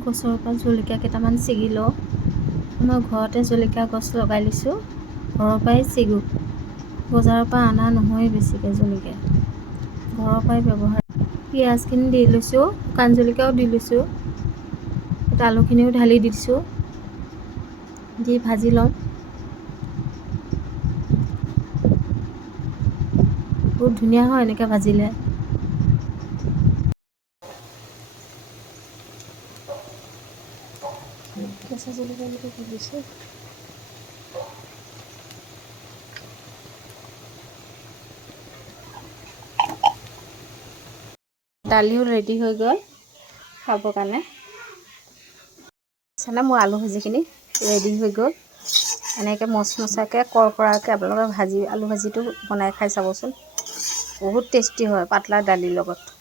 গছৰ পৰা জলকীয়া কেইটামান ছিগি লওঁ। মই ঘৰতে জলকীয়া গছ লগাই লৈছোঁ, ঘৰৰ পৰাই ছিগোঁ। বজাৰৰ পৰা অনা নহয় বেছিকৈ জলকীয়া, ঘৰৰ পৰাই ব্যৱহাৰ। পিঁয়াজখিনি দি লৈছোঁ, শুকান জলকীয়াও দি লৈছোঁ, আলুখিনিও ঢালি দিছোঁ, দি ভাজি লওঁ। বহুত ধুনীয়া হয় এনেকৈ ভাজিলে। কেঁচা জলকীয়া দি দিছোঁ। দালিও ৰেডি হৈ গ'ল খাবৰ কাৰণে। চালে মোৰ আলু ভাজিখিনি ৰেডি হৈ গ'ল। এনেকৈ মচমচাকৈ কৰকৰাকৈ আপোনালোকে আলু ভাজিটো বনাই খাই চাবচোন, বহুত টেষ্টি হয় পাতলা দালিৰ লগত।